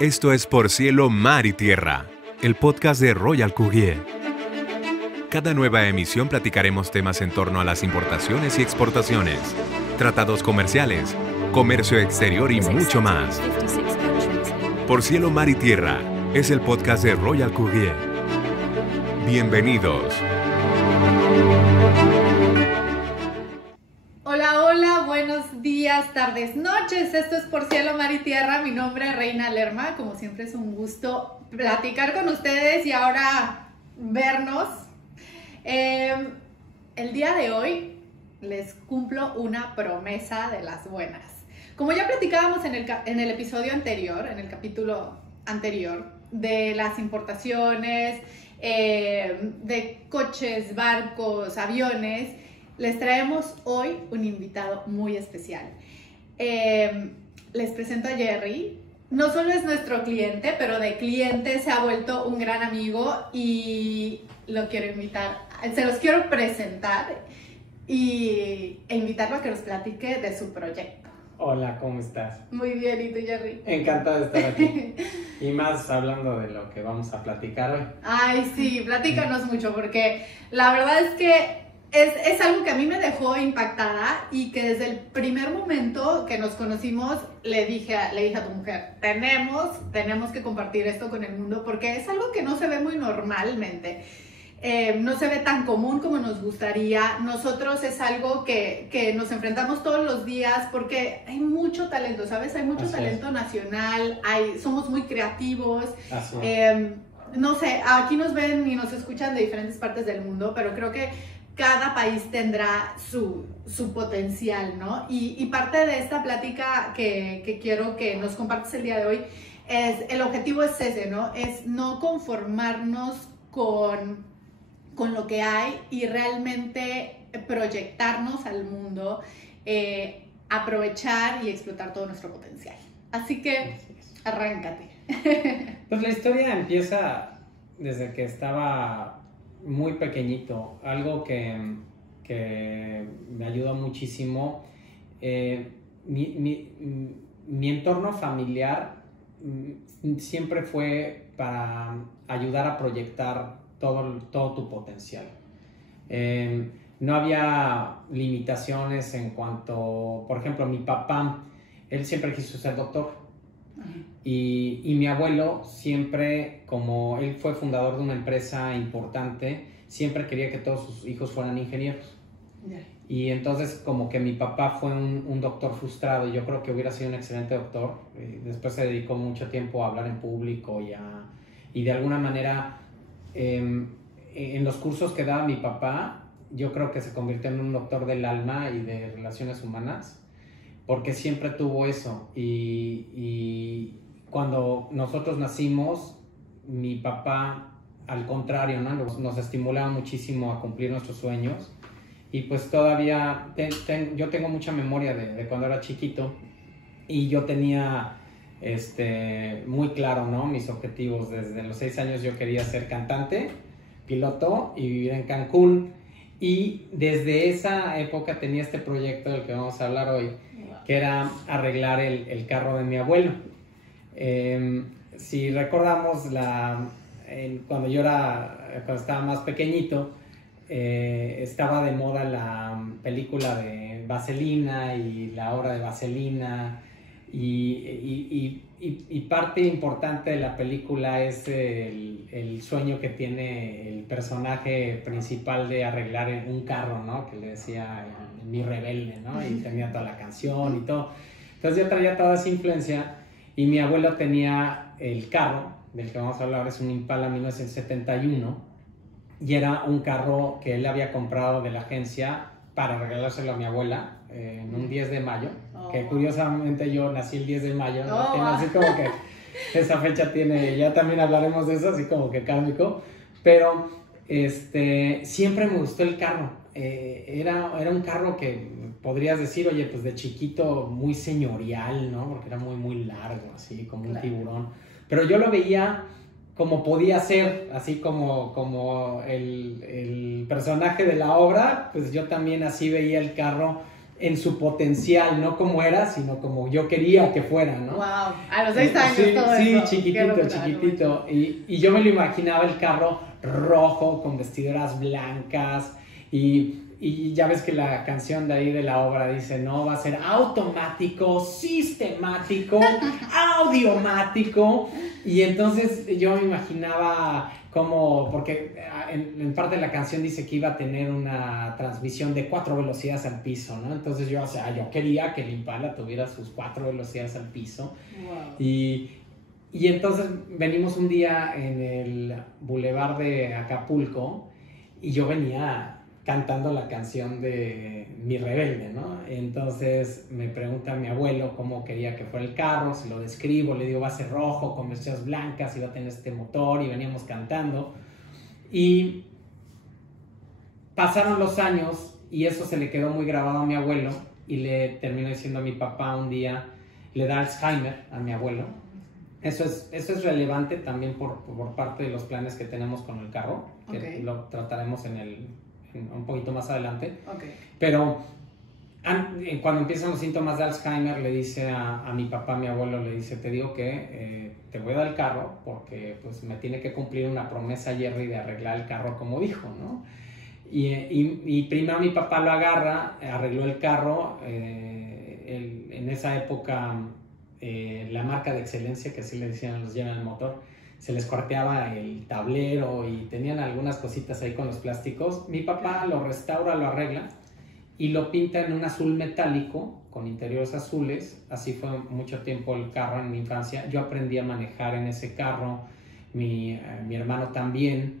Esto es Por Cielo, Mar y Tierra, el podcast de Royal Courier. Cada nueva emisión platicaremos temas en torno a las importaciones y exportaciones, tratados comerciales, comercio exterior y mucho más. Por Cielo, Mar y Tierra es el podcast de Royal Courier. Bienvenidos. Hola, hola, buenos días, tardes, noches. Esto es Por Cielo, Mar y Tierra. Mi nombre es Reina Lerma. Como siempre es un gusto platicar con ustedes y ahora vernos. El día de hoy les cumplo una promesa de las buenas. Como ya platicábamos en el episodio anterior, en el capítulo anterior, de las importaciones, de coches, barcos, aviones, les traemos hoy un invitado muy especial. Les presento a Jerry. No solo es nuestro cliente, pero de cliente se ha vuelto un gran amigo y lo quiero invitar, se los quiero presentar e invitarlo a que nos platique de su proyecto. Hola, ¿cómo estás? Muy bien, ¿y tú, Jerry? Encantado de estar aquí. Y más hablando de lo que vamos a platicar hoy. Ay, sí, platícanos mucho, porque la verdad es que es algo que a mí me dejó impactada y que desde el primer momento que nos conocimos le dije a tu mujer, tenemos que compartir esto con el mundo porque es algo que no se ve muy normalmente. No se ve tan común como nos gustaría. Nosotros es algo que nos enfrentamos todos los días porque hay mucho talento, ¿sabes? Hay mucho talento nacional, somos muy creativos. No sé, aquí nos ven y nos escuchan de diferentes partes del mundo, pero creo que cada país tendrá su potencial, ¿no? Y parte de esta plática que quiero que nos compartas el día de hoy el objetivo es ese, ¿no? Es no conformarnos con lo que hay y realmente proyectarnos al mundo, aprovechar y explotar todo nuestro potencial. Así que, arráncate. Pues la historia empieza desde que estaba muy pequeñito. Algo que me ayudó muchísimo. Mi entorno familiar siempre fue para ayudar a proyectar todo tu potencial. No había limitaciones en cuanto, por ejemplo, mi papá, él siempre quiso ser doctor. Y mi abuelo siempre, como él fue fundador de una empresa importante, siempre quería que todos sus hijos fueran ingenieros. Y entonces como que mi papá fue un doctor frustrado y yo creo que hubiera sido un excelente doctor. Después se dedicó mucho tiempo a hablar en público y de alguna manera en los cursos que daba mi papá, yo creo que se convirtió en un doctor del alma y de relaciones humanas, porque siempre tuvo eso. Y cuando nosotros nacimos, mi papá, al contrario, ¿no? nos estimulaba muchísimo a cumplir nuestros sueños. Y pues todavía, yo tengo mucha memoria de cuando era chiquito y yo tenía muy claro, ¿no? Mis objetivos. Desde los 6 años yo quería ser cantante, piloto y vivir en Cancún. Y desde esa época tenía este proyecto del que vamos a hablar hoy, que era arreglar el carro de mi abuelo. Si recordamos, cuando estaba más pequeñito, estaba de moda la película de Vaselina y la obra de Vaselina, y parte importante de la película es el sueño que tiene el personaje principal de arreglar un carro, ¿no? Que le decía Mi Rebelde, ¿no? Y tenía toda la canción y todo. Entonces yo traía toda esa influencia y mi abuelo tenía el carro del que vamos a hablar, es un Impala 1971, y era un carro que él había comprado de la agencia para regalárselo a mi abuela en un 10 de mayo, que curiosamente yo nací el 10 de mayo, ¿no? Así como que esa fecha tiene, ya también hablaremos de eso, así como que kármico, pero siempre me gustó el carro. Era un carro que podrías decir, oye, pues de chiquito muy señorial, ¿no? Porque era muy, muy largo, así como un tiburón. Pero yo lo veía como podía ser, así como el personaje de la obra, pues yo también así veía el carro en su potencial, no como era, sino como yo quería que fuera, ¿no? Wow, a los 6 años sí, todo sí, eso. chiquitito. Y yo me lo imaginaba el carro rojo con vestiduras blancas y ya ves que la canción de ahí de la obra dice, no, va a ser automático, sistemático, audiomático. Y entonces yo me imaginaba como, porque en parte de la canción dice que iba a tener una transmisión de 4 velocidades al piso, ¿no? Entonces yo quería que el Impala tuviera sus 4 velocidades al piso. Wow. Y entonces venimos un día en el Boulevard de Acapulco y yo venía cantando la canción de Mi Rebelde, ¿no? Entonces me pregunta mi abuelo cómo quería que fuera el carro, se lo describo, le digo va a ser rojo, con vestidas blancas y va a tener este motor, y veníamos cantando. Y pasaron los años y eso se le quedó muy grabado a mi abuelo y le terminó diciendo a mi papá un día, le da Alzheimer a mi abuelo. Eso es relevante también por parte de los planes que tenemos con el carro, que Okay. lo trataremos un poquito más adelante. Okay. Pero cuando empiezan los síntomas de Alzheimer, le dice a mi papá, mi abuelo, le dice, te digo que te voy a dar el carro porque pues me tiene que cumplir una promesa Jerry de arreglar el carro como dijo, ¿no? Y primero mi papá lo agarra, arregló el carro, en esa época la marca de excelencia, que así le decían a los General Motors, se les cuarteaba el tablero y tenían algunas cositas ahí con los plásticos. Mi papá lo restaura, lo arregla y lo pinta en un azul metálico con interiores azules. Así fue mucho tiempo el carro en mi infancia. Yo aprendí a manejar en ese carro, mi hermano también.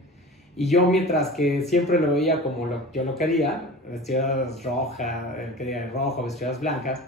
Y yo, mientras que siempre lo veía como yo lo quería, vestidas rojas, quería rojo, vestidas blancas,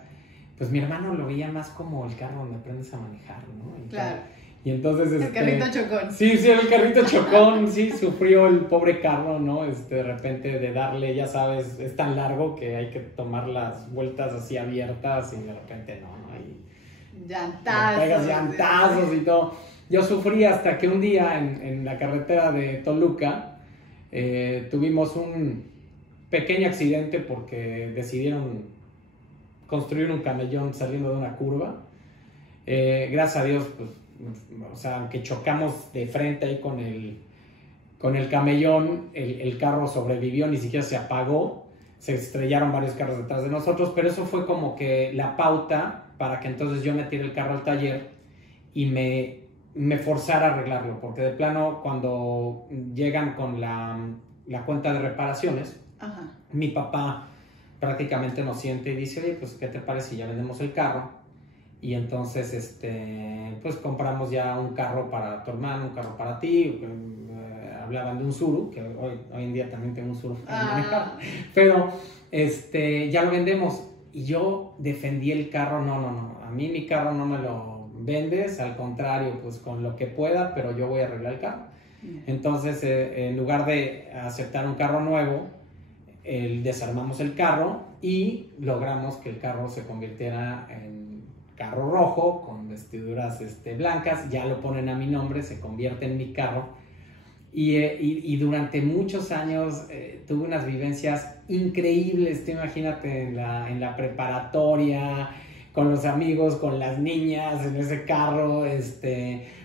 pues mi hermano lo veía más como el carro donde aprendes a manejar, ¿no? Claro. Y entonces El carrito chocón. Sí, el carrito chocón, sí, sufrió el pobre carro, ¿no? De repente de darle, ya sabes, es tan largo que hay que tomar las vueltas así abiertas y de repente no, y llantazos. pegas llantazos y todo. Yo sufrí hasta que un día en la carretera de Toluca tuvimos un pequeño accidente porque decidieron construir un camellón saliendo de una curva. Gracias a Dios, pues, o sea, aunque chocamos de frente ahí con el camellón, el carro sobrevivió, ni siquiera se apagó, se estrellaron varios carros detrás de nosotros, pero eso fue como que la pauta para que entonces yo metiera el carro al taller y me forzara a arreglarlo, porque de plano cuando llegan con la cuenta de reparaciones, Ajá. mi papá prácticamente nos siente y dice, oye, pues ¿qué te parece si ya vendemos el carro? Y entonces, pues compramos ya un carro para tu hermano, un carro para ti. Hablaban de un Tsuru, que hoy en día también tengo un Tsuru para manejar. Pero ya lo vendemos. Y yo defendí el carro, no. A mí mi carro no me lo vendes, al contrario, pues con lo que pueda, pero yo voy a arreglar el carro. Entonces, en lugar de aceptar un carro nuevo, desarmamos el carro y logramos que el carro se convirtiera en carro rojo con vestiduras blancas. Ya lo ponen a mi nombre, se convierte en mi carro y durante muchos años tuve unas vivencias increíbles. Tú imagínate en la preparatoria, con los amigos, con las niñas en ese carro,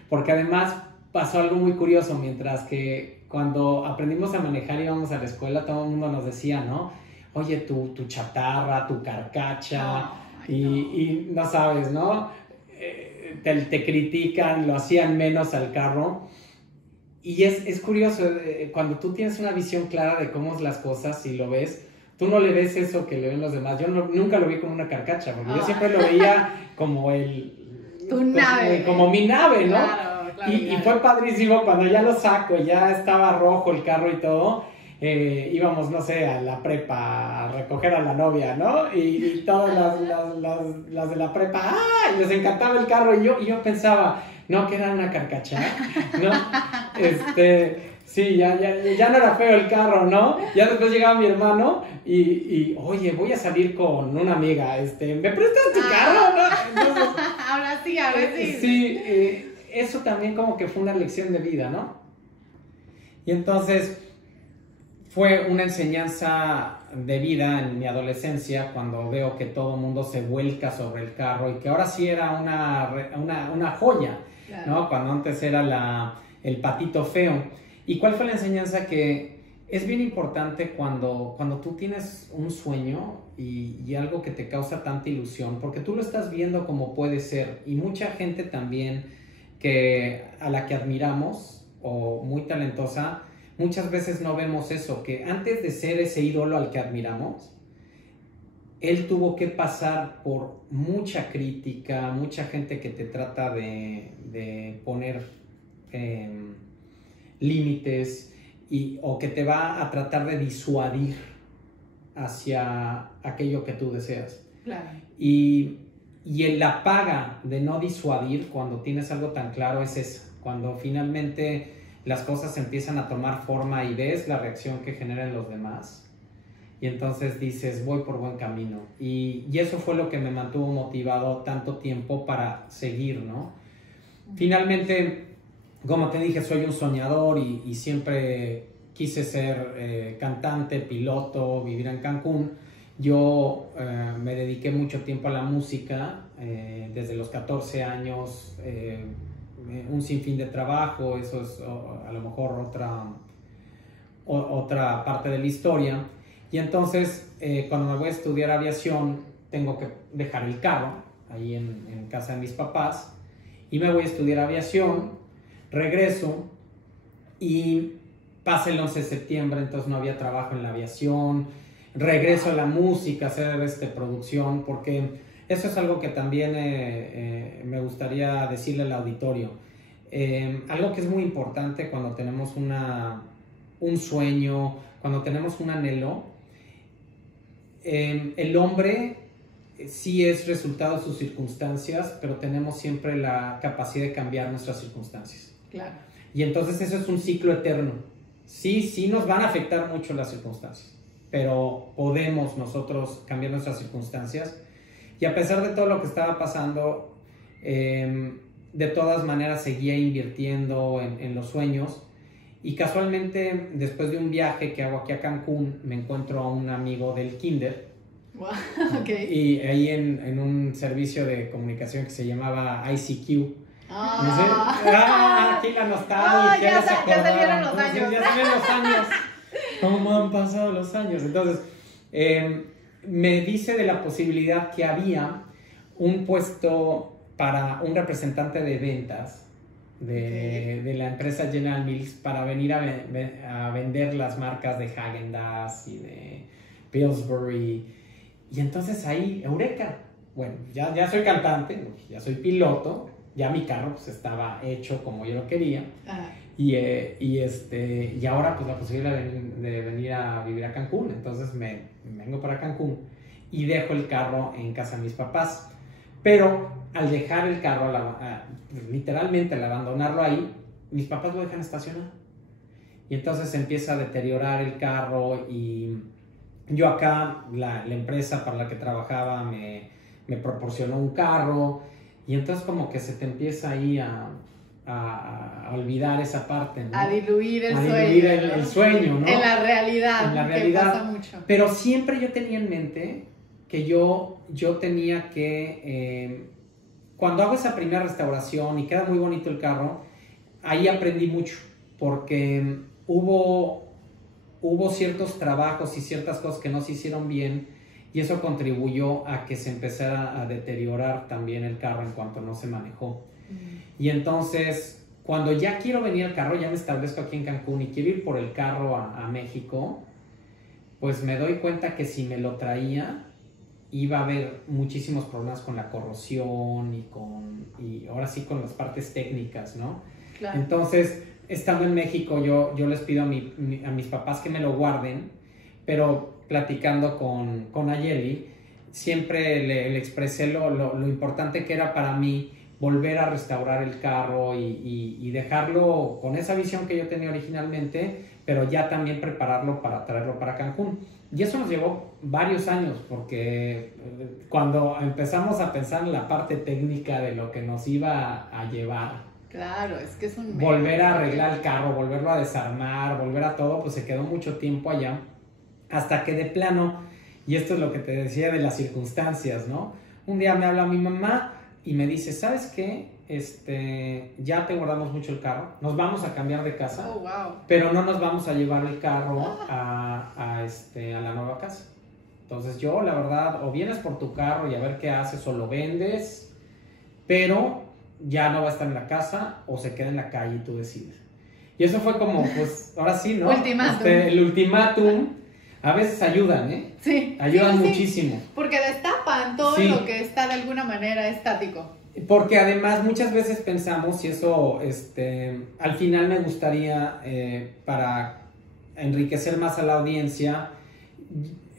porque además pasó algo muy curioso. Mientras que cuando aprendimos a manejar y íbamos a la escuela, todo el mundo nos decía, ¿no? Oye, tu chatarra, tu carcacha, y no sabes, ¿no? Te critican, lo hacían menos al carro. Y es curioso, cuando tú tienes una visión clara de cómo es las cosas y lo ves, tú no le ves eso que le ven los demás. Yo nunca lo vi como una carcacha, porque yo siempre lo veía como tu nave. Como mi nave, ¿no? Claro. Y fue padrísimo cuando ya lo saco, ya estaba rojo el carro y todo. Íbamos, no sé, a la prepa a recoger a la novia, ¿no? Y todas las de la prepa, ¡ah! Y les encantaba el carro. Y yo pensaba, no, que era una carcacha, ¿no? Sí, ya no era feo el carro, ¿no? Ya después llegaba mi hermano y oye, voy a salir con una amiga, ¿me prestas tu carro, no? Entonces, ahora sí. Sí, eso también como que fue una lección de vida, ¿no? Y entonces fue una enseñanza de vida en mi adolescencia, cuando veo que todo el mundo se vuelca sobre el carro y que ahora sí era una joya, claro, ¿no? Cuando antes era el patito feo. ¿Y cuál fue la enseñanza? Que es bien importante cuando tú tienes un sueño y algo que te causa tanta ilusión, porque tú lo estás viendo como puede ser, y mucha gente también a la que admiramos o muy talentosa, muchas veces no vemos eso, que antes de ser ese ídolo al que admiramos, él tuvo que pasar por mucha crítica, mucha gente que te trata de poner límites o que te va a tratar de disuadir hacia aquello que tú deseas. Claro. Y la paga de no disuadir cuando tienes algo tan claro es esa, cuando finalmente las cosas empiezan a tomar forma y ves la reacción que generan los demás, y entonces dices, voy por buen camino, y eso fue lo que me mantuvo motivado tanto tiempo para seguir, ¿no? Finalmente, como te dije, soy un soñador y siempre quise ser cantante, piloto, vivir en Cancún. Yo me dediqué mucho tiempo a la música, desde los 14 años, un sinfín de trabajo, eso es a lo mejor otra parte de la historia. Y entonces, cuando me voy a estudiar aviación, tengo que dejar el carro ahí en casa de mis papás y me voy a estudiar aviación, regreso y pasa el 11 de septiembre, entonces no había trabajo en la aviación, regreso a la música, a hacer producción, porque eso es algo que también me gustaría decirle al auditorio. Algo que es muy importante cuando tenemos un sueño, cuando tenemos un anhelo, el hombre sí es resultado de sus circunstancias, pero tenemos siempre la capacidad de cambiar nuestras circunstancias. Claro. Y entonces eso es un ciclo eterno. Sí nos van a afectar mucho las circunstancias, pero podemos nosotros cambiar nuestras circunstancias. Y a pesar de todo lo que estaba pasando, de todas maneras seguía invirtiendo en los sueños. Y casualmente, después de un viaje que hago aquí a Cancún, me encuentro a un amigo del kinder. Wow, okay. Y ahí en un servicio de comunicación que se llamaba ICQ. Aquí la nostalgia. Ya salieron los años. Ya salieron los años. ¿Cómo han pasado los años? Entonces, me dice de la posibilidad que había un puesto para un representante de ventas de la empresa General Mills para venir a vender las marcas de Häagen-Dazs y de Pillsbury. Y entonces ahí, eureka, bueno, ya soy cantante, ya soy piloto, ya mi carro pues estaba hecho como yo lo quería. Y ahora pues la posibilidad de venir a vivir a Cancún. Entonces me vengo para Cancún y dejo el carro en casa de mis papás. Pero al dejar el carro, literalmente al abandonarlo ahí, mis papás lo dejan estacionar. Y entonces empieza a deteriorar el carro y yo acá, la empresa para la que trabajaba me proporcionó un carro y entonces como que se te empieza ahí a olvidar esa parte, ¿no? A diluir el sueño. Diluir el sueño, ¿no? En la realidad. En la realidad. Que pasa mucho. Pero siempre yo tenía en mente que yo tenía que, cuando hago esa primera restauración y queda muy bonito el carro, ahí aprendí mucho, porque hubo ciertos trabajos y ciertas cosas que no se hicieron bien, y eso contribuyó a que se empezara a deteriorar también el carro en cuanto no se manejó. Y entonces, cuando ya quiero venir al carro, ya me establezco aquí en Cancún y quiero ir por el carro a México, pues me doy cuenta que si me lo traía, iba a haber muchísimos problemas con la corrosión y ahora sí con las partes técnicas, ¿no? Claro. Entonces, estando en México, yo les pido a mis papás que me lo guarden, pero platicando con Ayeli, siempre le expresé lo importante que era para mí volver a restaurar el carro y dejarlo con esa visión que yo tenía originalmente, pero ya también prepararlo para traerlo para Cancún. Y eso nos llevó varios años, porque cuando empezamos a pensar en la parte técnica de lo que nos iba a llevar, claro, es que es un volver a arreglar el carro, volverlo a desarmar, volver a todo, pues se quedó mucho tiempo allá. Hasta que de plano, y esto es lo que te decía de las circunstancias, ¿no? Un día me habla mi mamá y me dice, ¿sabes qué? Ya te guardamos mucho el carro, nos vamos a cambiar de casa, Oh, wow. pero no nos vamos a llevar el carro a la nueva casa. Entonces yo, la verdad, o vienes por tu carro y a ver qué haces, o lo vendes, pero ya no va a estar en la casa, o se queda en la calle y tú decides. Y eso fue como, pues, ahora sí, ¿no? Ultimátum. El ultimátum. A veces ayudan, ¿eh? Sí. Ayudan sí. muchísimo. Porque destapan todo Sí. lo que está de alguna manera estático. Porque además muchas veces pensamos, y eso al final me gustaría, para enriquecer más a la audiencia,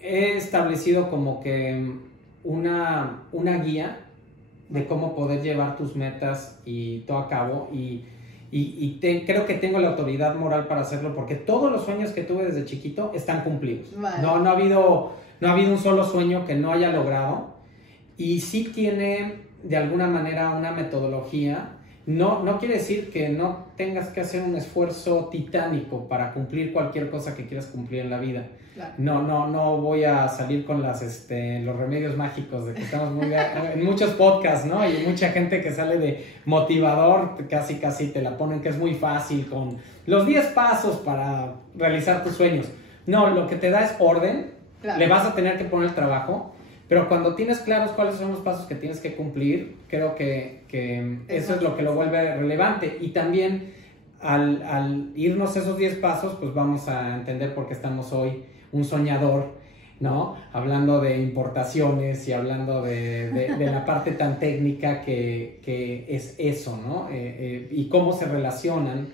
he establecido como que una guía de cómo poder llevar tus metas y todo a cabo, creo que tengo la autoridad moral para hacerlo, porque todos los sueños que tuve desde chiquito están cumplidos. Vale. No ha habido un solo sueño que no haya logrado, y sí tiene de alguna manera una metodología. No quiere decir que no tengas que hacer un esfuerzo titánico para cumplir cualquier cosa que quieras cumplir en la vida. Claro. No voy a salir con los remedios mágicos de que estamos muy en muchos podcasts, ¿no? Y mucha gente que sale de motivador, casi te la ponen que es muy fácil con los 10 pasos para realizar tus sueños. No, lo que te da es orden. Claro. Le vas a tener que poner trabajo, pero cuando tienes claros cuáles son los pasos que tienes que cumplir, creo que eso es lo que lo vuelve relevante. Y también al irnos esos 10 pasos, pues vamos a entender por qué estamos hoy un soñador, ¿no? Hablando de importaciones y hablando de la parte tan técnica que es eso, ¿no? Y cómo se relacionan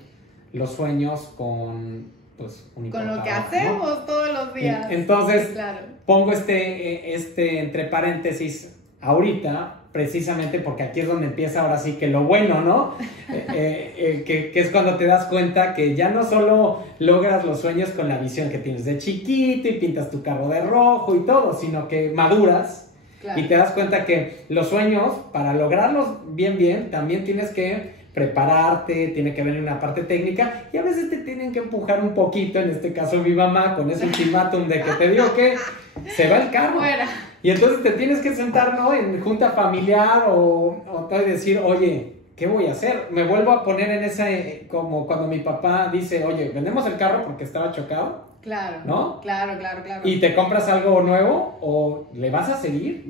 los sueños con, pues, un Con lo que importador, hacemos, ¿no? todos los días. Entonces, Sí, claro. pongo entre paréntesis ahorita, precisamente porque aquí es donde empieza ahora sí que lo bueno, ¿no? Que es cuando te das cuenta que ya no solo logras los sueños con la visión que tienes de chiquito y pintas tu carro de rojo y todo, sino que maduras. Claro. Y te das cuenta que los sueños, para lograrlos bien, también tienes que prepararte, tiene que venir una parte técnica, y a veces te tienen que empujar un poquito, en este caso mi mamá, con ese ultimátum de que te digo que se va el carro. Fuera. Y entonces te tienes que sentar, ¿no? En junta familiar o decir, oye, ¿qué voy a hacer? Me vuelvo a poner en ese, como cuando mi papá dice, oye, vendemos el carro porque estaba chocado. Claro. ¿No? Claro. Y te compras algo nuevo, o le vas a seguir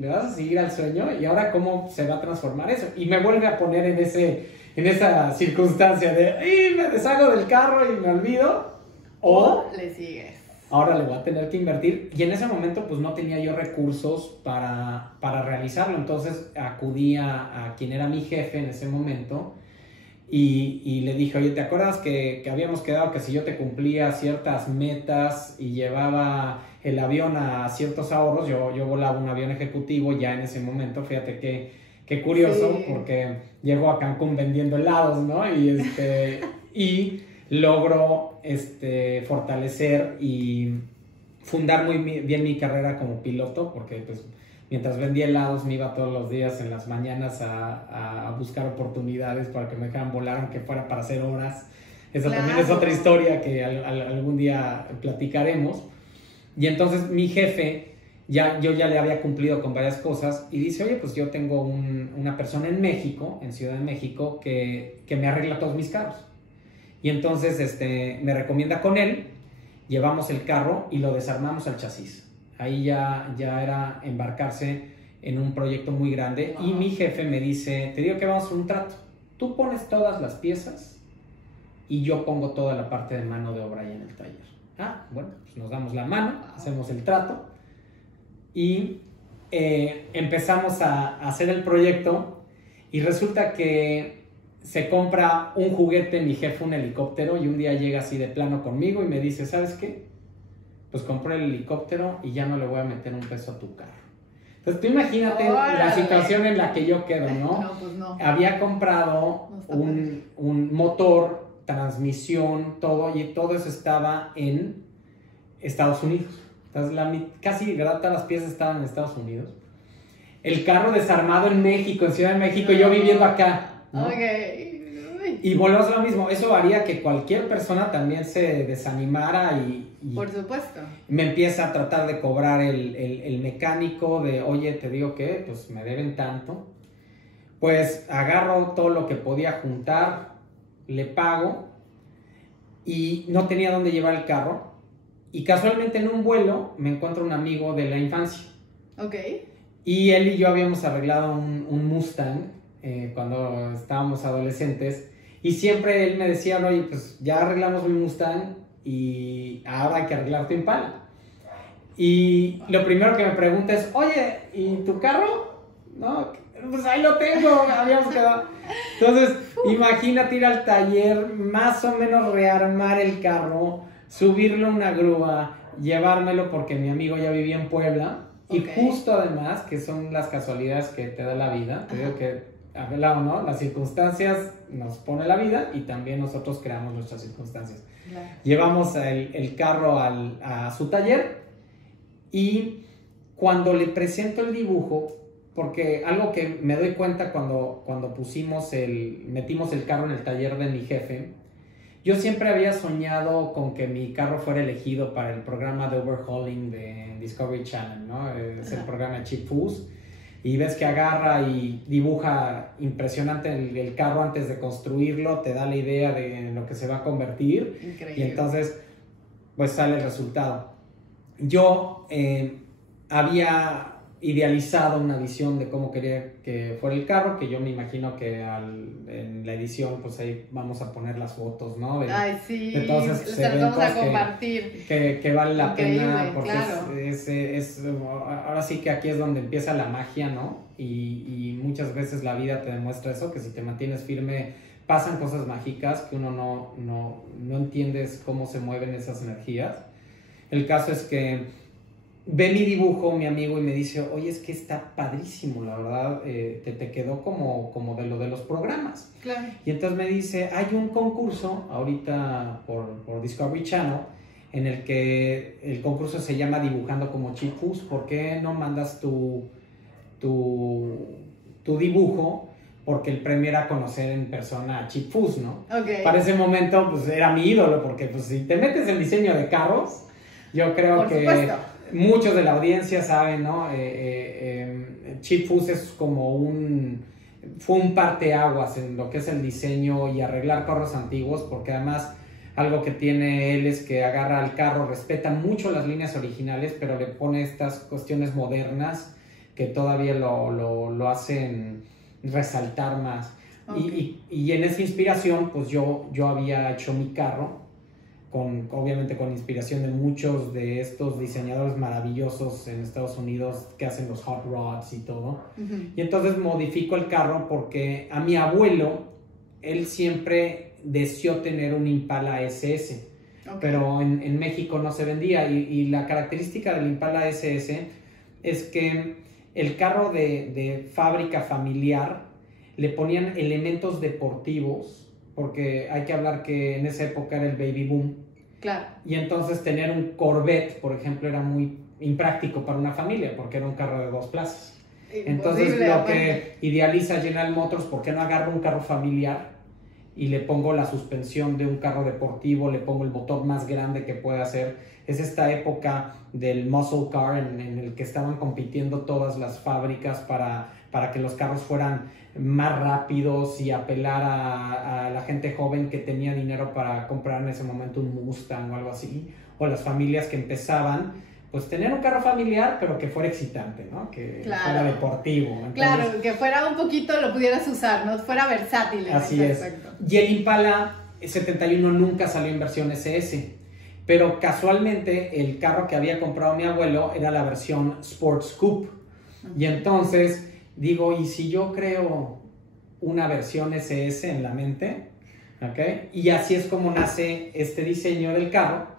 al sueño, y ahora cómo se va a transformar eso. Y me vuelve a poner en esa circunstancia de, me deshago del carro y me olvido, o le sigues. ahora le voy a tener que invertir. Y en ese momento pues no tenía yo recursos para realizarlo. Entonces acudí a quien era mi jefe en ese momento y le dije, oye, ¿te acuerdas que habíamos quedado que si yo te cumplía ciertas metas y llevaba el avión a ciertos ahorros, yo volaba un avión ejecutivo ya en ese momento? Fíjate qué curioso, Sí. Porque llego a Cancún vendiendo helados, ¿no? Y logro fortalecer y fundar muy bien mi carrera como piloto, porque pues mientras vendía helados me iba todos los días en las mañanas a buscar oportunidades para que me dejaran volar, aunque fuera para hacer horas. Eso Claro. también es otra historia que algún día platicaremos. Y entonces mi jefe, yo ya le había cumplido con varias cosas, y dice, oye, pues yo tengo una persona en México, en Ciudad de México, que me arregla todos mis carros. Y entonces me recomienda con él, llevamos el carro y lo desarmamos al chasis. Ahí ya era embarcarse en un proyecto muy grande. Y mi jefe me dice, te digo que vamos a un trato. Tú pones todas las piezas y yo pongo toda la parte de mano de obra ahí en el taller. Bueno, pues nos damos la mano, hacemos el trato y empezamos a hacer el proyecto, y resulta que se compra un juguete, mi jefe, un helicóptero, y un día llega así de plano conmigo y me dice, ¿sabes qué? Pues compré el helicóptero y ya no le voy a meter un peso a tu carro. Entonces tú imagínate ¡Órale! la situación en la que yo quedo, ¿no? No, pues no. Había comprado No está padre. un motor, transmisión, todo, y todo eso estaba en Estados Unidos. Entonces casi todas las piezas estaban en Estados Unidos. El carro desarmado en México, en Ciudad de México, y yo viviendo acá, ¿no? Ok. Uy. Y volvemos a lo mismo, eso haría que cualquier persona también se desanimara y Por supuesto. me empieza a tratar de cobrar el mecánico de, oye, te digo que pues me deben tanto. Pues agarro todo lo que podía juntar, le pago y no tenía dónde llevar el carro. Y casualmente en un vuelo me encuentro un amigo de la infancia. Ok. Y él y yo habíamos arreglado un Mustang cuando estábamos adolescentes. Y siempre él me decía, oye, pues ya arreglamos mi Mustang y ahora hay que arreglar tu Impala. Y lo primero que me pregunta es, oye, ¿y tu carro? No, pues ahí lo tengo, habíamos quedado. Entonces, imagínate ir al taller, más o menos rearmar el carro, subirlo a una grúa, llevármelo porque mi amigo ya vivía en Puebla. Y justo además, que son las casualidades que te da la vida, te digo que, o no, las circunstancias nos pone la vida y también nosotros creamos nuestras circunstancias. Claro. Llevamos el carro a su taller y cuando le presento el dibujo, porque algo que me doy cuenta cuando metimos el carro en el taller de mi jefe, yo siempre había soñado con que mi carro fuera elegido para el programa de overhauling de Discovery Channel, ¿no? Es el programa de Chip Foose. Y ves que agarra y dibuja impresionante el carro antes de construirlo, te da la idea de lo que se va a convertir. Increíble. Y entonces, pues sale el resultado. Yo había idealizado una visión de cómo quería que fuera el carro, que yo me imagino que en la edición pues ahí vamos a poner las fotos, ¿no? Ay, sí, entonces se las vamos a compartir. Que vale la pena, porque claro. ahora sí que aquí es donde empieza la magia, ¿no? Y muchas veces la vida te demuestra eso, que si te mantienes firme pasan cosas mágicas que uno no entiendes cómo se mueven esas energías. El caso es que ve mi dibujo, mi amigo, y me dice, oye, es que está padrísimo, la verdad, te quedó como de los programas. Claro. Y entonces me dice, hay un concurso ahorita por Discovery Channel, en el que el concurso se llama Dibujando como Chip Foose. ¿Por qué no mandas tu dibujo? Porque el premio era conocer en persona a Chip Foose, ¿no? Okay. Para ese momento, pues, era mi ídolo, porque pues, si te metes en diseño de carros, yo creo por que supuesto. Muchos de la audiencia saben, ¿no? Chip Foose es fue un parteaguas en lo que es el diseño y arreglar carros antiguos, porque además algo que tiene él es que agarra al carro, respeta mucho las líneas originales, pero le pone estas cuestiones modernas que todavía lo hacen resaltar más. Okay. Y en esa inspiración, pues yo había hecho mi carro, obviamente con inspiración de muchos de estos diseñadores maravillosos en Estados Unidos que hacen los hot rods y todo. Uh-huh. Y entonces modifico el carro porque a mi abuelo, él siempre deseó tener un Impala SS, okay, pero en México no se vendía. Y la característica del Impala SS es que el carro de fábrica familiar le ponían elementos deportivos, porque hay que hablar que en esa época era el baby boom. Claro. Y entonces tener un Corvette, por ejemplo, era muy impráctico para una familia, porque era un carro de 2 plazas. Entonces lo que idealiza General Motors, ¿por qué no agarro un carro familiar y le pongo la suspensión de un carro deportivo, le pongo el motor más grande que pueda hacer? Es esta época del muscle car en el que estaban compitiendo todas las fábricas para que los carros fueran más rápidos y apelar a la gente joven que tenía dinero para comprar en ese momento un Mustang o algo así, o las familias que empezaban, pues tener un carro familiar pero que fuera excitante, ¿no? Que fuera deportivo. Entonces, claro, que fuera un poquito, lo pudieras usar, ¿no? Fuera versátil en así ese es. aspecto. Y el Impala 71 nunca salió en versión SS, pero casualmente el carro que había comprado mi abuelo era la versión Sports Coupe. Y entonces digo, ¿y si yo creo una versión SS en la mente? ¿Okay? Y así es como nace este diseño del carro.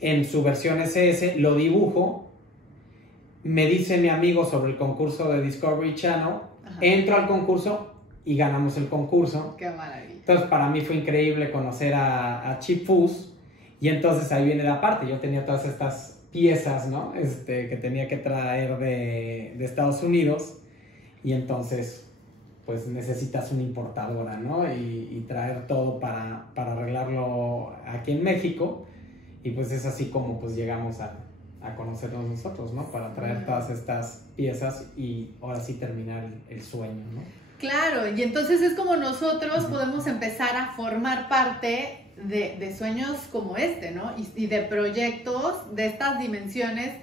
En su versión SS lo dibujo, me dice mi amigo sobre el concurso de Discovery Channel, ajá, entro al concurso y ganamos el concurso. ¡Qué maravilla! Entonces para mí fue increíble conocer a Chip Foose, y entonces ahí viene la parte, yo tenía todas estas piezas, ¿no? Que tenía que traer de Estados Unidos. Y entonces, pues necesitas una importadora, ¿no? Y traer todo para arreglarlo aquí en México. Y pues es así como pues llegamos a conocernos nosotros, ¿no? Para traer todas estas piezas y ahora sí terminar el sueño, ¿no? Claro, y entonces es como nosotros podemos empezar a formar parte de sueños como este, ¿no? Y de proyectos de estas dimensiones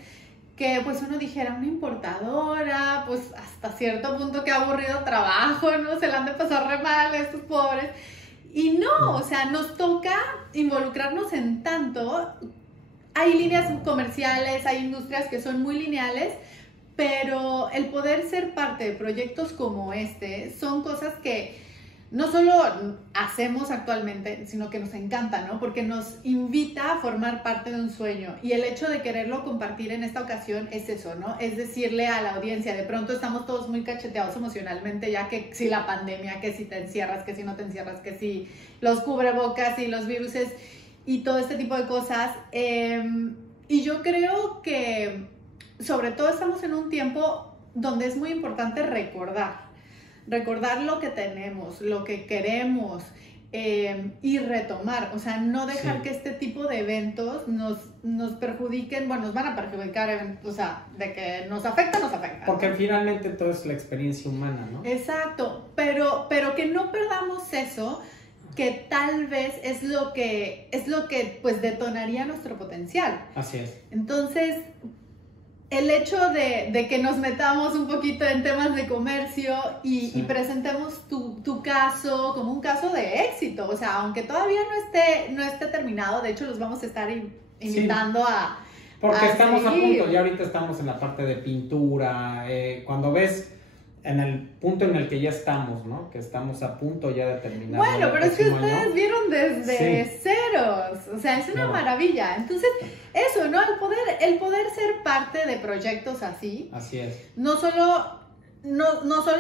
que pues uno dijera, una importadora, pues hasta cierto punto qué aburrido trabajo, ¿no? Se la han de pasar re mal a estos pobres. Y no, o sea, nos toca involucrarnos en tanto. Hay líneas comerciales, hay industrias que son muy lineales, pero el poder ser parte de proyectos como este son cosas que no solo hacemos actualmente, sino que nos encanta, ¿no? Porque nos invita a formar parte de un sueño. Y el hecho de quererlo compartir en esta ocasión es eso, ¿no? Es decirle a la audiencia, de pronto estamos todos muy cacheteados emocionalmente, ya que si la pandemia, que si te encierras, que si no te encierras, que si los cubrebocas y los viruses y todo este tipo de cosas. Y yo creo que sobre todo estamos en un tiempo donde es muy importante recordar lo que tenemos, lo que queremos, y retomar, o sea, no dejar que este tipo de eventos nos perjudiquen, bueno, nos van a perjudicar, o sea, de que nos afecta, Porque ¿no? finalmente todo es la experiencia humana, ¿no? Exacto, pero que no perdamos eso, que tal vez es lo que pues detonaría nuestro potencial. Así es. Entonces, el hecho de que nos metamos un poquito en temas de comercio y presentemos tu caso como un caso de éxito, o sea, aunque todavía no esté terminado, de hecho los vamos a estar invitando a porque estamos seguir. A punto, ya ahorita estamos en la parte de pintura, cuando ves en el punto en el que ya estamos, ¿no? Que estamos a punto ya de terminar. Bueno, pero es que ustedes vieron desde ceros, o sea, es una maravilla. Entonces, eso, ¿no? El poder ser parte de proyectos así. Así es. No solo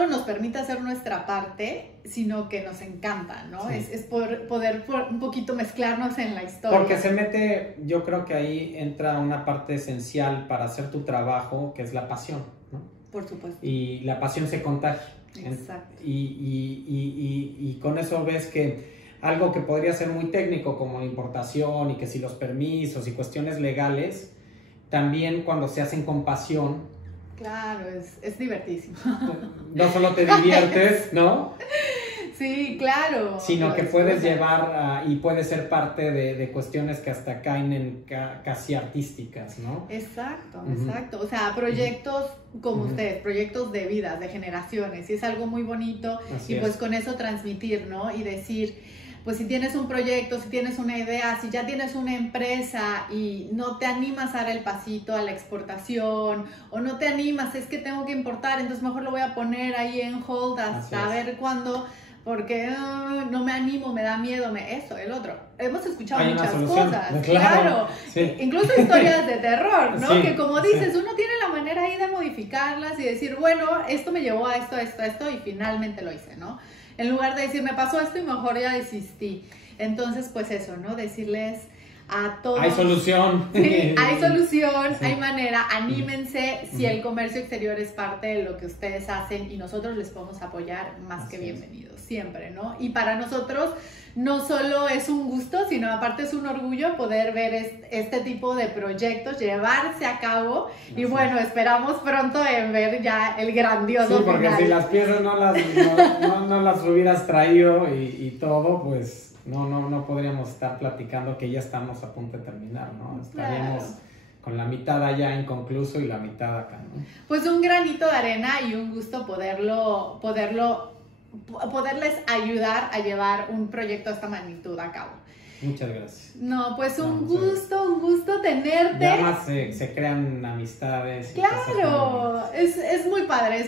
nos permite hacer nuestra parte, sino que nos encanta, ¿no? Sí. Es poder un poquito mezclarnos en la historia. Porque se mete, yo creo que ahí entra una parte esencial para hacer tu trabajo, que es la pasión, ¿no? Por supuesto. Y la pasión se contagia. Exacto. Y con eso ves que algo que podría ser muy técnico como la importación y que si los permisos y cuestiones legales, también cuando se hacen con pasión. Claro, es divertísimo. No solo te diviertes, ¿no? Sí, claro. Sino que puedes llevar y puedes ser parte de cuestiones que hasta caen en casi artísticas, ¿no? Exacto, exacto. O sea, proyectos como ustedes, proyectos de vidas, de generaciones, y es algo muy bonito. Así y pues es. con eso transmitir, ¿no? Y decir, pues si tienes un proyecto, si tienes una idea, si ya tienes una empresa y no te animas a dar el pasito a la exportación, o no te animas, es que tengo que importar, entonces mejor lo voy a poner ahí en hold hasta ver cuándo, porque no me animo, me da miedo, eso, el otro. Hemos escuchado muchas cosas, claro. Sí. Incluso historias de terror, ¿no? Sí, que como dices, uno tiene la manera ahí de modificarlas y decir, bueno, esto me llevó a esto, y finalmente lo hice, ¿no? En lugar de decir, me pasó esto y mejor ya desistí. Entonces, pues eso, ¿no? Decirles a todos... Hay solución. Sí, hay solución, hay manera, anímense. Si el comercio exterior es parte de lo que ustedes hacen y nosotros les podemos apoyar, más que bienvenidos, siempre, ¿no? Y para nosotros no solo es un gusto, sino aparte es un orgullo poder ver este tipo de proyectos llevarse a cabo. Y bueno, esperamos pronto en ver ya el grandioso porque final. si las piezas no las hubieras traído y todo, pues no podríamos estar platicando que ya estamos a punto de terminar, ¿no? Estaríamos con la mitad allá inconcluso y la mitad acá, ¿no? Pues un granito de arena y un gusto poderles ayudar a llevar un proyecto de esta magnitud a cabo. Muchas gracias. No, pues un gusto tenerte. Ya más se crean amistades. Claro, es muy padre,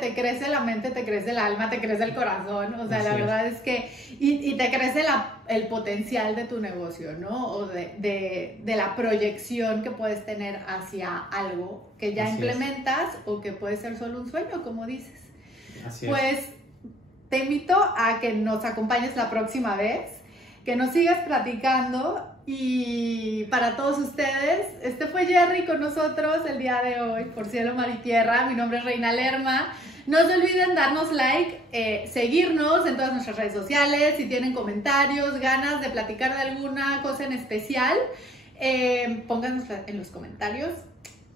te crece la mente, te crece el alma, te crece el corazón, o sea, la verdad es que, y te crece el potencial de tu negocio, ¿no? O de la proyección que puedes tener hacia algo que ya implementas o que puede ser solo un sueño, como dices. Así pues te invito a que nos acompañes la próxima vez, que nos sigas platicando, y para todos ustedes, este fue Jerry con nosotros el día de hoy, por Cielo, Mar y Tierra. Mi nombre es Reina Lerma, No se olviden darnos like, seguirnos en todas nuestras redes sociales. Si tienen comentarios, ganas de platicar de alguna cosa en especial, pónganos en los comentarios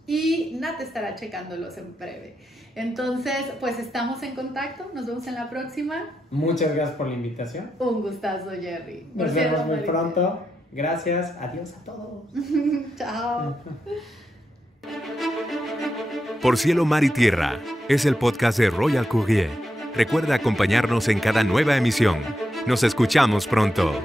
y Nat estará checándolos en breve. Entonces, pues estamos en contacto. Nos vemos en la próxima. Muchas gracias por la invitación. Un gustazo, Jerry. Nos vemos muy pronto. Gracias. Adiós a todos. Chao. Por Cielo, Mar y Tierra es el podcast de Royal Courier. Recuerda acompañarnos en cada nueva emisión. Nos escuchamos pronto.